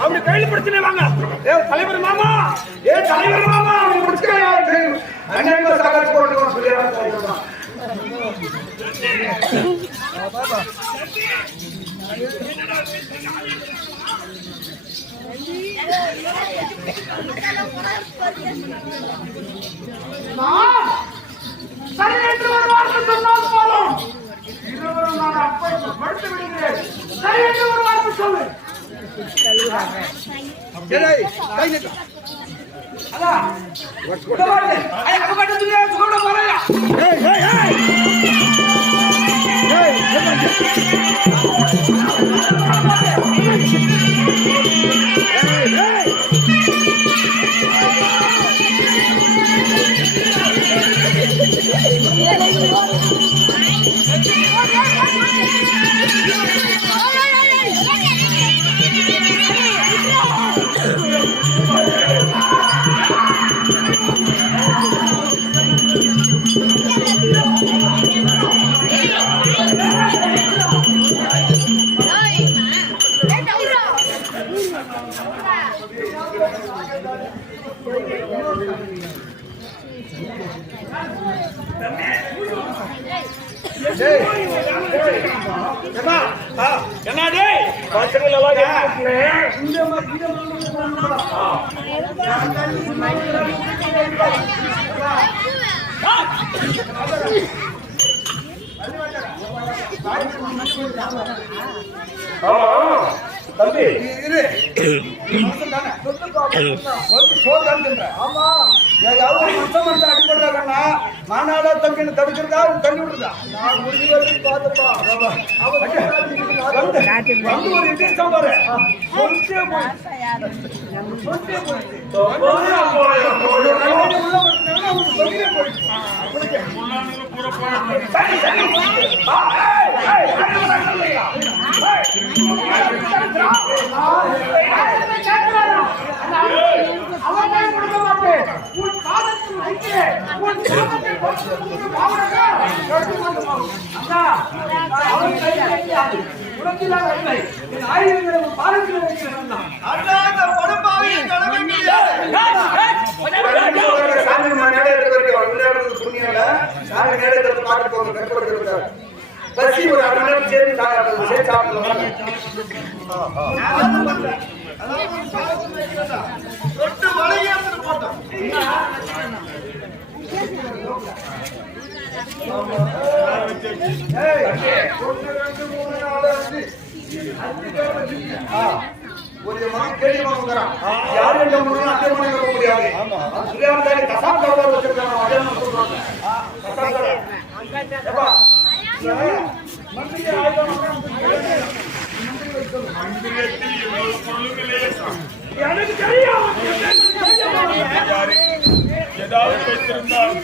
அப்படி கையில் பிரச்சனை வாங்க தலைவர் மாமா தலைவர் மாமா இருவரும் நான் அப்பா படுத்து விடுகிறேன். சரி என்று ஒரு வார்த்தை சொல்லு. என்னடே பசங்கள் எல்லாம் தம்பி ஆமா அடிபடுறாங்கண்ணா மாநாடா தம்பின்னு தடுக்கிறதா தள்ளி விடுறதா நான் முடிஞ்ச வரைக்கும் பார்த்தப்பா ஒரு இட்லி சாம்பாரு பசி ஒரு அரை மணி நேரம் சேர்ந்து சாப்பிடலாம் போட்டோம் ஒரு கேள்வி வாங்குறான் யாரு என்ன முடியும் அதே மாதிரி இருக்க முடியாது சுயாமதாரி கசாப் கவர் வச்சிருக்காங்க அதே மாதிரி சொல்றாங்க எனக்கு தெரியும் ஏதாவது வைத்திருந்தால்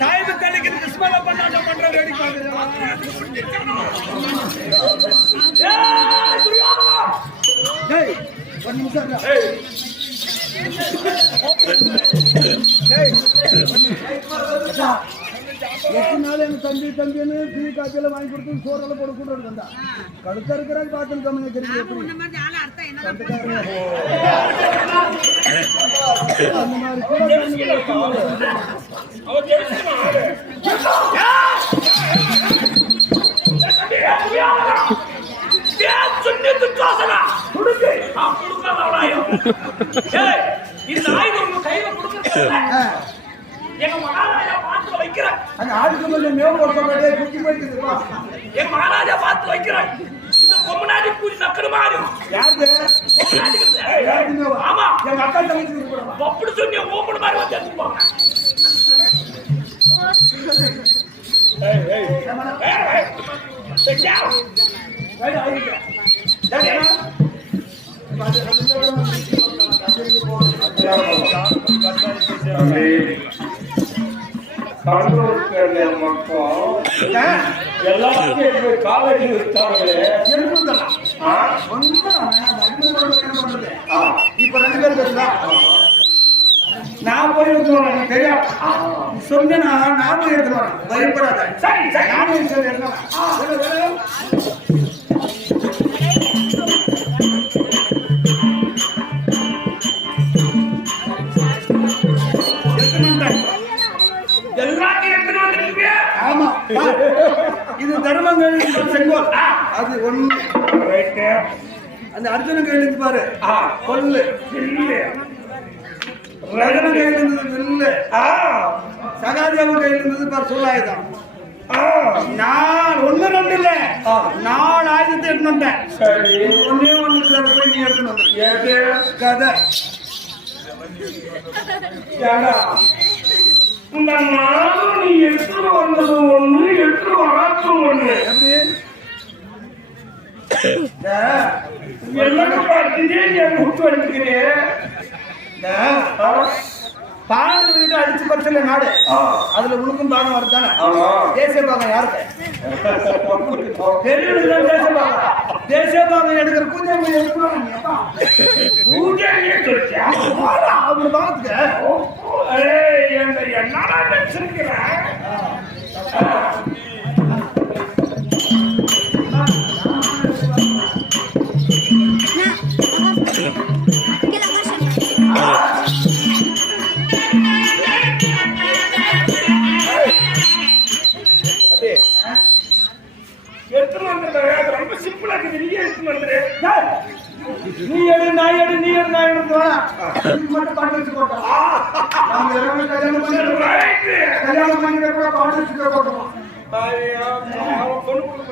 சாஹிபு தலைக்கு கிறிஸ்மல பண்ணாட்டம் பண்ற ரெடி ஒரு நிமிஷம் எட்டு நாள் எங்க தம்பின்னு டீ காப்பியெல்லாம் வாங்கி கொடுத்து சோறெல்லாம் போட்டு கூட இருந்தா கழுத்த இருக்கிறாங்க பார்த்து கம்மி தெரியும் அந்த மாதிரி எங்க மகாராஜா பார்த்து வைக்கிறேன் அந்த ஆளுக்கு கொஞ்சம் மேவ போட்டு குட்டி போயிட்டு எங்க மகாராஜா பார்த்து வைக்கிறேன் இந்த பொம்மனாடி பூஜை நக்கரு மாதிரி யாரு ஆமா எங்க அக்கா தங்கச்சி அப்படி சொன்னி ஓப்பன் மாதிரி வந்து எடுத்துப்பாங்க எல்லாத்தையும் காலேஜ் விட்டாங்களே இப்ப 2 பேர் பேசுதா நான் போய் எடுத்துருவேன் தெரியும் சொன்னா நான் போய் எடுத்துருவேன் பயப்படாத சரி சரி நானும் சரி ஆமா இது தர்மங்கள் செங்கோல் அது ஒண்ணு அந்த அர்ஜுனன் கையில் இருந்து பாரு கொல்லு ரகன கையில் இருந்தது வில்லு சகாதேவன் கையில் இருந்தது பாரு சொல்லாயுதம் நான் 1 2 இல்ல 4 ஆயுதத்தை எடுத்து வந்தேன் ஒன்னே ஒண்ணு போய் நீ எடுத்து வந்த கதை இந்த நாளும் நீ எடுத்துட்டு வந்தது ஒண்ணு எடுத்துட்டு வராதும் ஒண்ணு எல்லாரும் பார்த்துட்டே என் கூட்டு எடுத்துக்கிறேன் பாடு வீட்டு அடிச்சு பச்சல நாடு அதுல உனக்கும் பாகம் வருதானே தேசிய பாகம் யாருக்கு பெரிய தேசிய பாகம் தேசிய பாகம் எடுக்கிற பூஜை அவங்க பாகத்துக்கு என்னடா நினைச்சிருக்கிறேன் ரொம்ப சிம்பிளா இருக்குது நீ எடுத்து வந்துரு நீ எடு நான் எடு நீ எடு நான் எடுத்து மட்டும் பாட்டு வச்சு போட்டோம் நாங்க எல்லாமே கல்யாணம் பண்ணி கூட பாட்டு வச்சு போட்டோம் அவன் கொண்டு கொடுக்க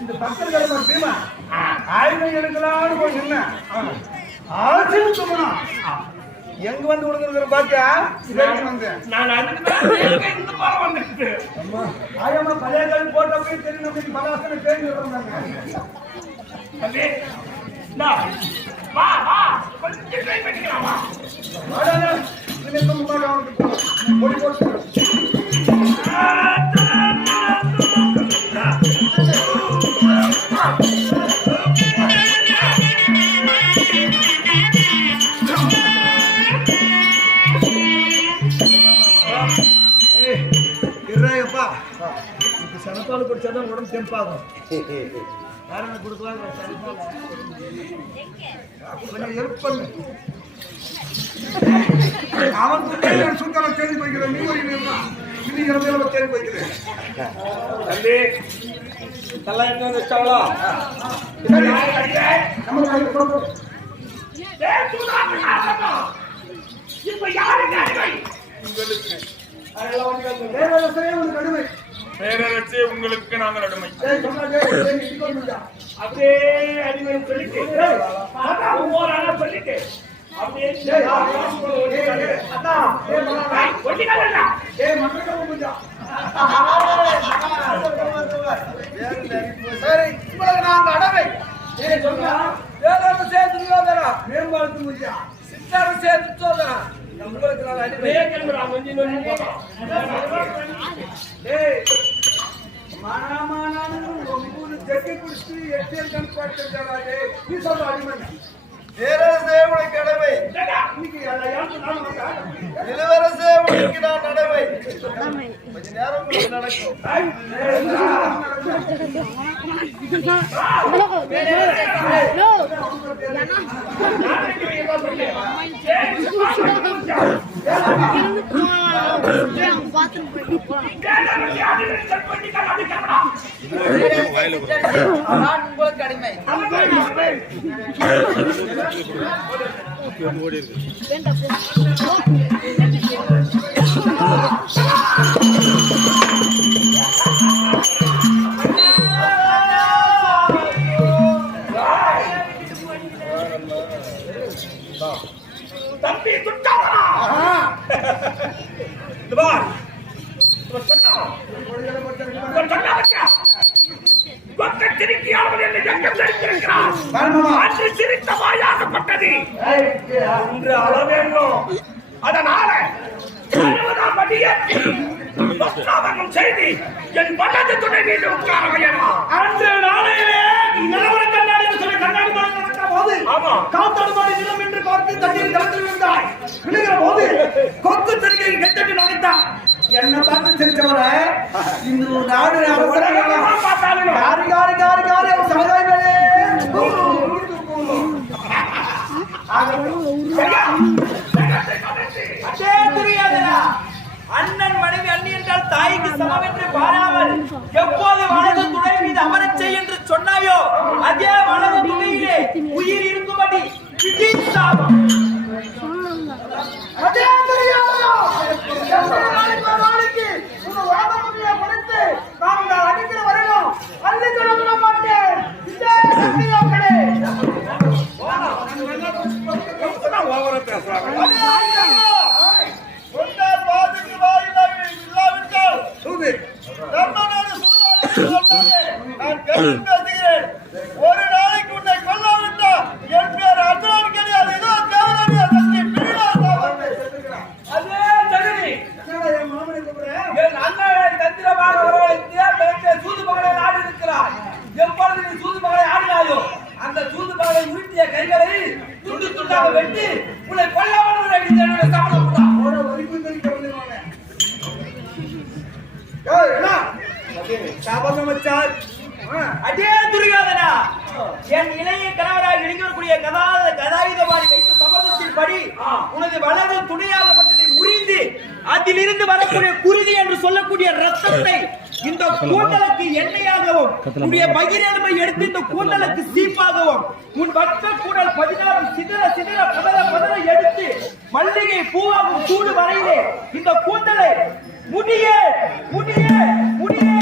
இந்த பக்தர்கள் பீமா ஆயுதம் எடுக்கலாம்னு போய் என்ன ஆசையும் சொல்லணும் எங்க வந்து கொடுக்குற பாத்தியா நான் இந்த பாடம் வந்துட்டு ஆயமா பழைய கால போட்ட போய் தெரியும் பலாசனை பேர் வா வா கொஞ்சம் ட்ரை பண்ணிக்கலாமா மொழி போட்டு இருப்பா இப்ப சனப்பால் குடிச்சாதான் உடம்பு தெம்பாகும் யாரும் கொடுக்கலாம் கொஞ்சம் எருப்பண்ணு அவன் சுத்தர தேடி போய்க்கிறேன் நீ தேடி போய்க்கிறேன் தம்பி நல்லா என்ன வச்சாங்களா இப்ப யாருக்கு அடிமை கடுமை பேரரசே உங்களுக்கு நாங்கள் அடிமை அப்படியே அடிமை சொல்லிட்டு ஒவ்வொரு ஆளா சொல்லிட்டு அப்படியே அண்ணா ஒட்டிக்காதடா. சரி உங்களுக்கு நான் அடவை மேம்பாலத்து முடியா சித்தாரம் சேர்த்து சோதனா உங்களுக்கு நான் அடிமை வேகன்றா கொஞ்சம் கொஞ்சம் போடா. ஏய் மானாமானானு ஒவ்வொரு ஜெக்கி குடிச்சு எட்டியல் கணக்கு நீ சொல்ற அடிமை பேரரசே உனக்கு அடவை இன்னைக்கு யாருக்கு நான் இளவரசே உனக்கு நான் அடவை கொஞ்ச நேரம் உங்களுக்கு நடக்கும் நான் உங்களுக்கு அடிமை தம்பி துட்டாதா. இது வா. இது சொன்னா. இது சொன்னா வச்சா. கொக்க திருக்கி ஆவது என்ன எங்கம் தெரிந்திருக்கிறார். அன்று சிரித்த வாயாகப்பட்டது இன்று அளவேணும். அதனால அறுபதாம் படியேற்றி பத்ராவகம் செய்து என் வல்லது துணை மீது உட்கார வையலாம். அன்று நாளையிலே நிலவர கண்ணாடி சொல்லி கண்ணாடி மாதிரி நடக்கிற போது ஆமா. காத்தடுமாடி நிலம் என்று பார்த்து தண்ணீர் கலந்து விழுந்தாய் விழுகிற போது கொத்து தெருக்கையில் கெட்டட்டு நகைத்தான் என்ன பார்த்து சிரிச்சவர இந்த நாடு பார்த்தாலும் யாரு யாரு யாரு யாரு அவர் சமுதாயங்களே அடே துரியோதனா, அண்ணன் மனைவி அண்ணி என்றால் தாய்க்கு சமம் என்று பாராமல் எப்போது வலது துணை மீது அமரச் செய் என்று சொன்னாயோ அதே வலது துணையிலே உயிர் இருக்கும்படி திடீர் சாபம். அதே துரியோதனா எத்தனை நாளைக்கு ஒரு நாளைக்கு உங்க வாதமுடியை கொடுத்து நாம் நான் அடிக்கிற வரையிலும் அள்ளி தர மாட்டேன் இதே சக்தியோக்களே ஓவரா பேசுறாங்க. சொன்னால் வாதுக்கு வாயிலாக இல்லாவிட்டால் தர்மனான சூதாடி நான் கருத்து பேசுகிறேன். ஒரு நாளைக்கு உன்னை கொல்லாவிட்டால் என் பேர் அண்ணன் கிடையாது. இதோ தேவனாடி அதற்கு அதே ஜனனி என் மாமனை கூப்பிடுறேன் என் அண்ணன் தந்திரமாக வரவழைத்து சூது மகளை ஆடி இருக்கிறார். எப்பொழுது நீ சூது மகளை ஆடினாயோ அந்த சூது மகளை உருட்டிய கைகளை துண்டு துண்டாக வெட்டி உன்னை கொல்லாமல் என்னுடைய சபதம் தான். அவரோட வரிப்பு தெரிவிக்க வந்துருவாங்க ஏய் என்ன சாபம் வச்சார் அடே துரியோதனா, என் இளைய கணவராக இளைஞர்க்கூடிய கதாயுதபாணி வைத்த சபதத்தின் படி உனது வலது துணையாகப்பட்டதை முறிந்து அதிலிருந்து வரக்கூடிய குருதி என்று சொல்லக்கூடிய ரத்தத்தை இந்த கூந்தலுக்கு எண்ணெயாகவும் உன்னுடைய பகிரெலும்பை எடுத்து இந்த கூந்தலுக்கு சீப்பாகவும் உன் வட்ட கூடல் 16 சிதற சிதற பதற பதற எடுத்து மல்லிகை பூவாகும் சூடு வரையிலே இந்த கூந்தலை முடியே முடியே முடியே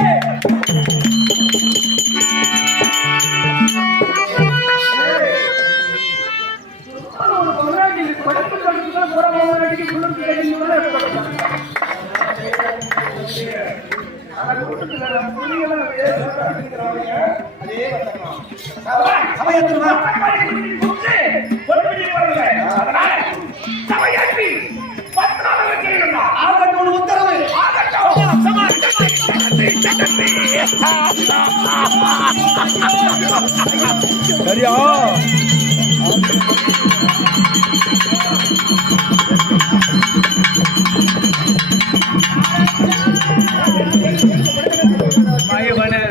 உத்தரவு சரியா பயவனே